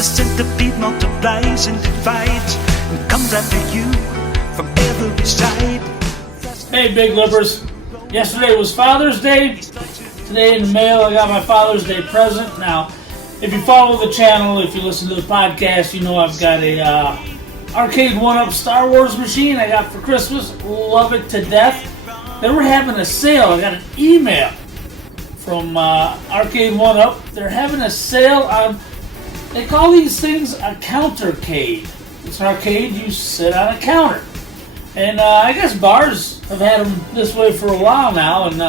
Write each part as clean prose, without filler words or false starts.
the centipede multiplies and divides and comes after you from every side. Hey, Big Lippers. Yesterday was Father's Day. Today in the mail I got my Father's Day present. Now, if you follow the channel, if you listen to the podcast, you know I've got a arcade 1-up Star Wars machine I got for Christmas. Love it to death. They were having a sale. I got an email from Arcade 1-Up. They're having a sale on, they call these things a Counter-Cade. It's an arcade you sit on a counter. And I guess bars have had them this way for a while now, and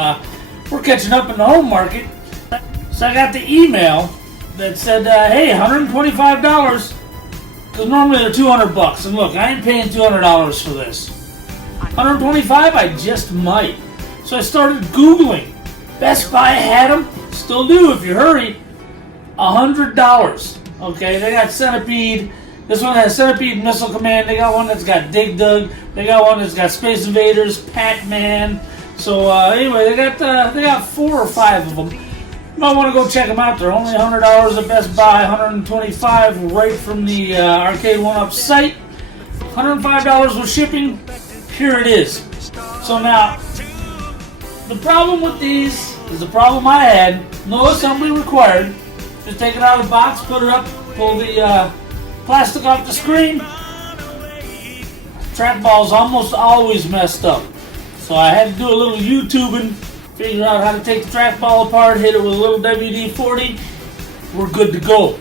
we're catching up in the home market. So I got the email that said, hey, $125, because normally they're $200. And look, I ain't paying $200 for this. $125, I just might. So I started Googling. Best Buy had them, still do if you hurry. $100. Okay, they got Centipede. This one has Centipede Missile Command. They got one that's got Dig Dug. They got one that's got Space Invaders, Pac-Man. So anyway, they got 4 or 5 of them. You might want to go check them out. They're only $100 at Best Buy, $125 right from the Arcade 1-Up site. $105 with shipping. Here it is. So now, the problem with these is the problem I had. No assembly required. Just take it out of the box, put it up, pull the plastic off the screen. Trackball's almost always messed up. So I had to do a little YouTubing, figure out how to take the trackball apart, hit it with a little WD-40. We're good to go.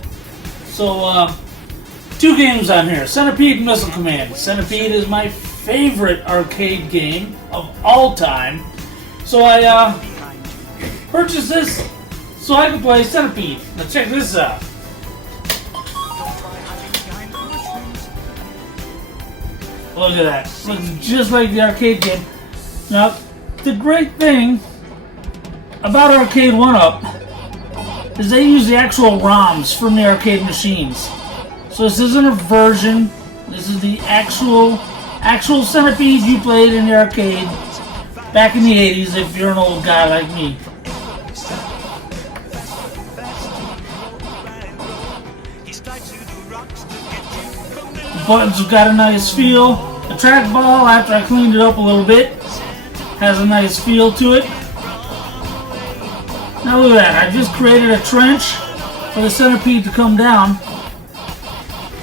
So, 2 games on here. Centipede and Missile Command. Centipede is my favorite arcade game of all time. So I purchased this so I could play Centipede. Now check this out. Look at that. Looks just like the arcade game. Now, the great thing about Arcade 1-Up is they use the actual ROMs from the arcade machines. So this isn't a version. This is the actual Centipede you played in the arcade back in the 80s if you're an old guy like me. The buttons have got a nice feel. The trackball, after I cleaned it up a little bit, has a nice feel to it. Now look at that, I just created a trench for the Centipede to come down.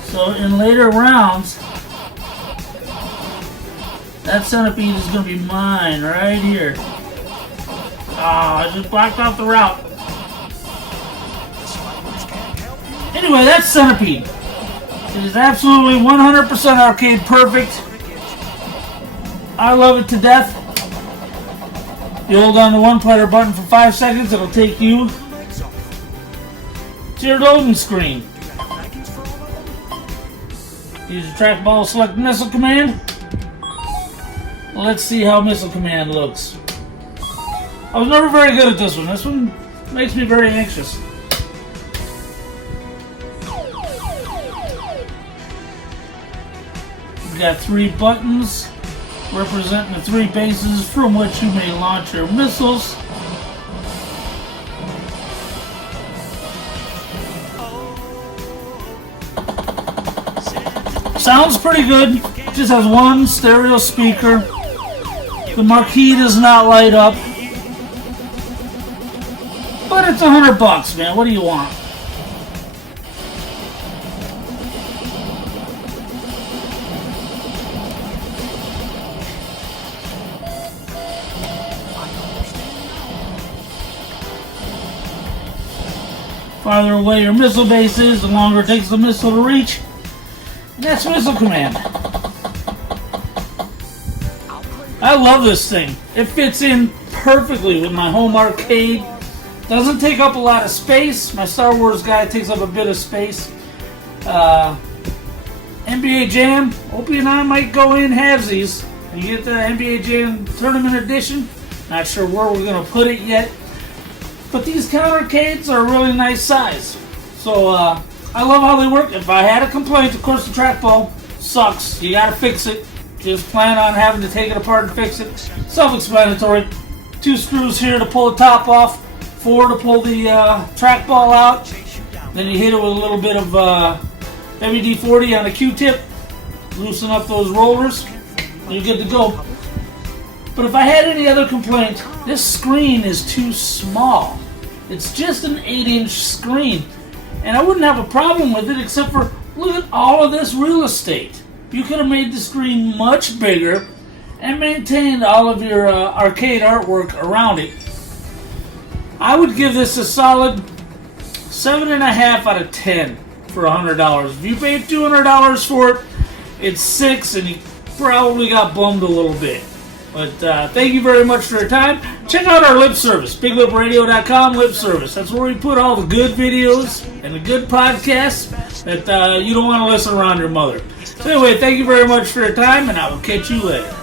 So in later rounds, that Centipede is going to be mine right here. I just blocked off the route. Anyway, that's Centipede. It is absolutely 100% arcade perfect. I love it to death. You hold on the 1-player button for 5 seconds, it'll take you to your loading screen. Use the trackball, select Missile Command. Let's see how Missile Command looks. I was never very good at this one. This one makes me very anxious. We've got 3 buttons representing the 3 bases from which you may launch your missiles. Sounds pretty good. Just has 1 stereo speaker. The marquee does not light up. But it's $100, man. What do you want? Farther away your missile base is, the longer it takes the missile to reach. And that's Missile Command. I love this thing. It fits in perfectly with my home arcade. Doesn't take up a lot of space. My Star Wars guy takes up a bit of space. NBA Jam, Opie and I might go in halvesies. You get the NBA Jam Tournament Edition. Not sure where we're going to put it yet. But these Counter-Cades are a really nice size. So, I love how they work. If I had a complaint, of course the trackball sucks. You gotta fix it. Just plan on having to take it apart and fix it. Self-explanatory. 2 screws here to pull the top off. 4 to pull the trackball out. Then you hit it with a little bit of WD-40 on a Q-tip, loosen up those rollers, and you're good to go. But if I had any other complaint, this screen is too small. It's just an 8-inch screen. And I wouldn't have a problem with it except for, look at all of this real estate. You could have made the screen much bigger and maintained all of your arcade artwork around it. I would give this a solid 7.5 out of 10 for $100. If you paid $200 for it, it's 6, and you probably got bummed a little bit. But thank you very much for your time. Check out our lip service, BigLipRadio.com lip service. That's where we put all the good videos and the good podcasts that you don't want to listen around your mother. So anyway, thank you very much for your time, and I will catch you later.